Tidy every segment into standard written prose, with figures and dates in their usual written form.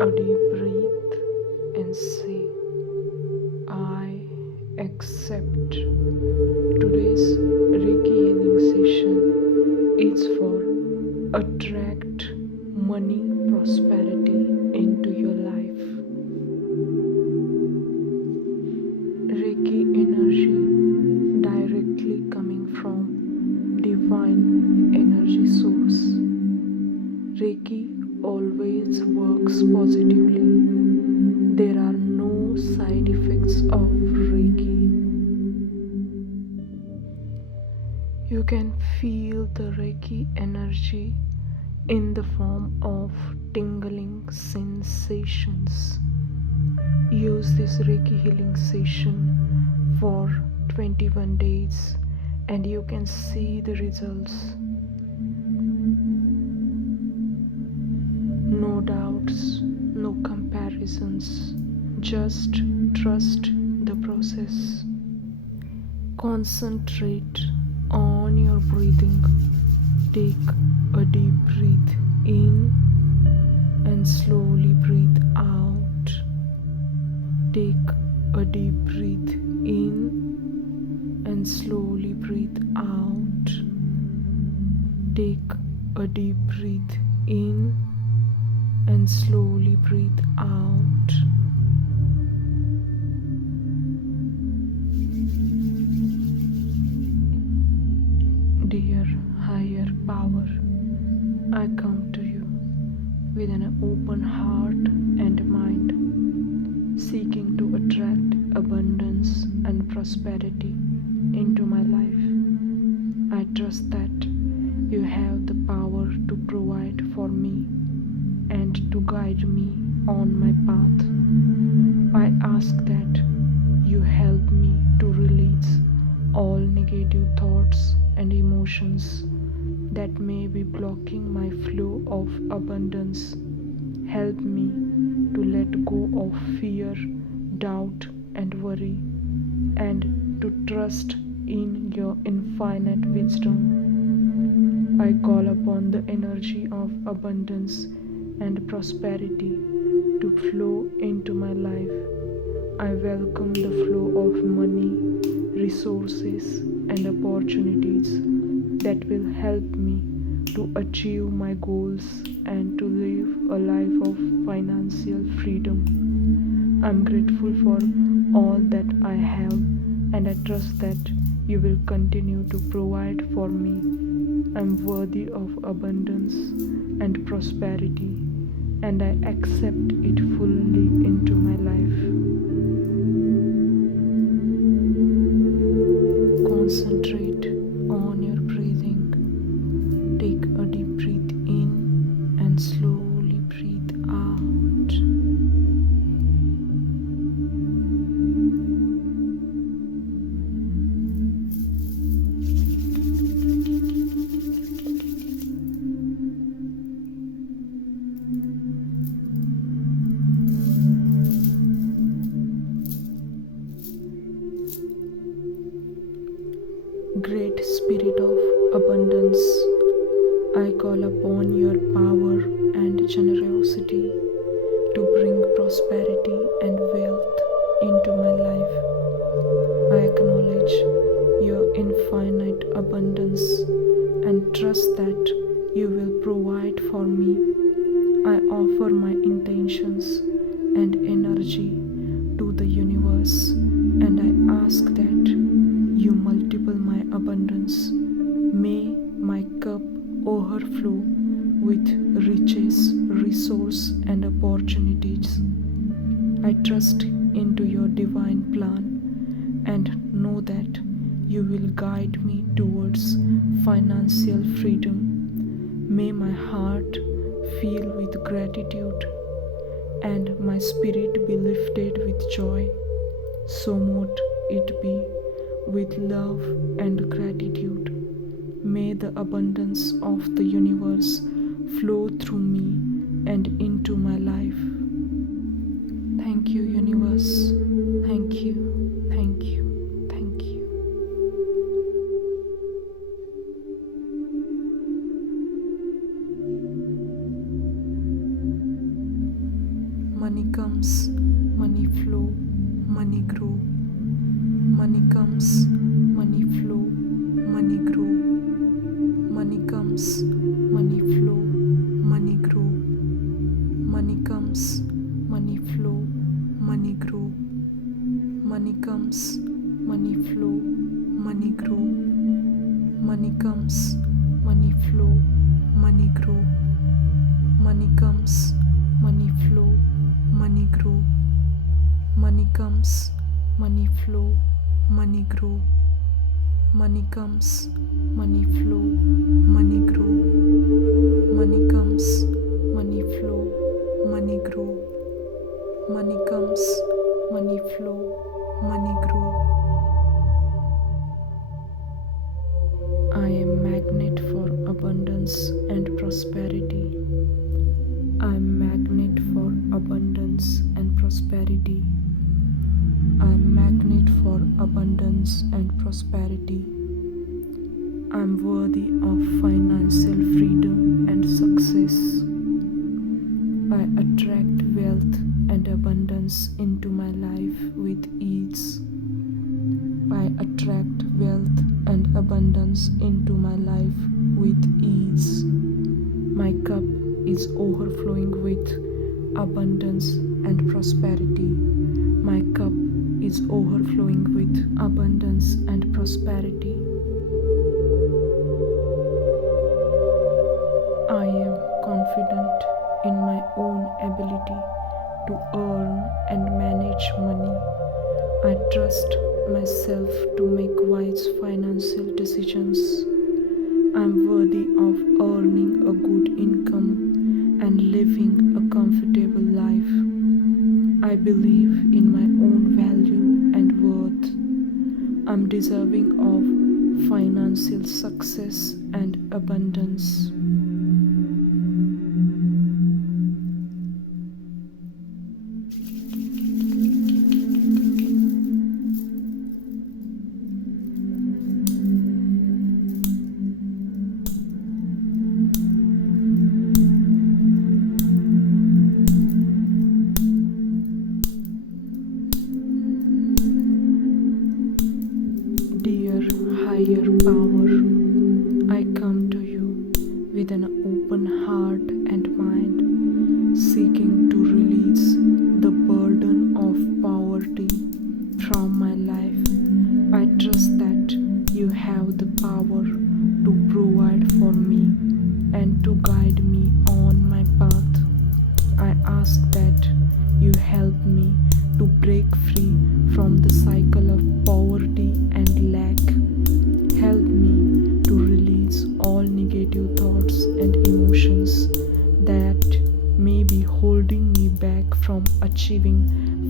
a deep breath and say, I accept. Today's Reiki healing session is for attract money prosperity into your life. Reiki energy directly coming from divine energy source. Reiki always works positively. There are no side effects of Reiki. You can feel the Reiki energy in the form of tingling sensations. Use this Reiki healing session for 21 days and you can see the results. No doubts, no comparisons, just trust the process. Concentrate on your breathing. Take a deep breath in and slowly breathe out. Take a deep breath in and slowly breathe out. Take a deep breath in and slowly breathe out. Dear higher power, I come to you with an open heart and mind, seeking to attract abundance and prosperity into my life. I trust that you have the power to provide for me and to guide me on my path. I ask that you help me to release all negative thoughts and emotions that may be blocking my flow of abundance. Help me to let go of fear, doubt, and worry, and to trust in your infinite wisdom. I call upon the energy of abundance and prosperity to flow into my life. I welcome the flow of money, resources, and opportunities that will help me to achieve my goals and to live a life of financial freedom. I'm grateful for all that I have, and I trust that you will continue to provide for me. I'm worthy of abundance and prosperity, and I accept it fully into my life. Concentrate on your breathing. Take a deep breath in and slowly breathe out. Great Spirit of Abundance, I call upon your power and generosity to bring prosperity and wealth into my life. I acknowledge your infinite abundance and trust that you will provide for me. I offer my intentions and energy to the universe, and I ask that you multiple my abundance. May my cup overflow with riches, resource, and opportunities. I trust into your divine plan and know that you will guide me towards financial freedom. May my heart fill with gratitude and my spirit be lifted with joy. So mote it be with love and gratitude. May the abundance of the universe flow through me and into my life. Thank you, universe. Thank you, thank you, thank you. Money comes, money flow, money grow. Money comes, money flow, money grow. Money comes, money flow, money grow. Money comes, money flow, money grow. Money comes, money flow, money grow. Money comes, money flow, money grow. Money comes, money flow, money grow. Money comes, money flow, money grow. Money comes, money flow, money grow. Money comes, money flow, money grow. Money comes, money flow, money grow. I am magnet for abundance and prosperity. I am magnet for abundance and prosperity. I am magnet for abundance and prosperity. I am worthy of financial freedom and success. I attract wealth and abundance into my life with ease. I attract wealth and abundance into my life with ease. My cup is overflowing with abundance and prosperity. My cup is overflowing with abundance and prosperity. I am confident in my own ability to earn and manage money. I trust myself to make wise financial decisions. I am worthy of earning a good income and living a comfortable life. I believe in my own value and worth. I am deserving of financial success and abundance. Dear higher power, I come to you with an open heart and mind, seeking to release the burden of poverty from my life. I trust that you have the power to provide for me and to guide me on my path. I ask that you help me to break free from the cycle of poverty and lack. Help me to release all negative thoughts and emotions that may be holding me back from achieving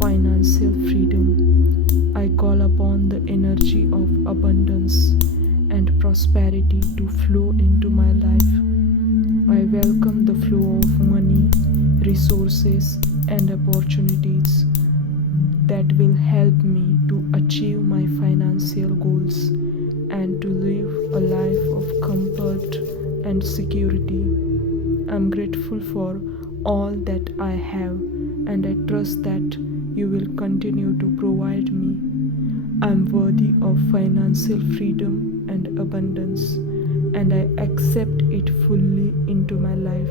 financial freedom. I call upon the energy of abundance and prosperity to flow into my life. I welcome the flow of money, resources, and opportunities that will help me to achieve my financial goals and to live a life of comfort and security. I'm grateful for all that I have, and I trust that you will continue to provide me. I'm worthy of financial freedom and abundance, and I accept it fully into my life.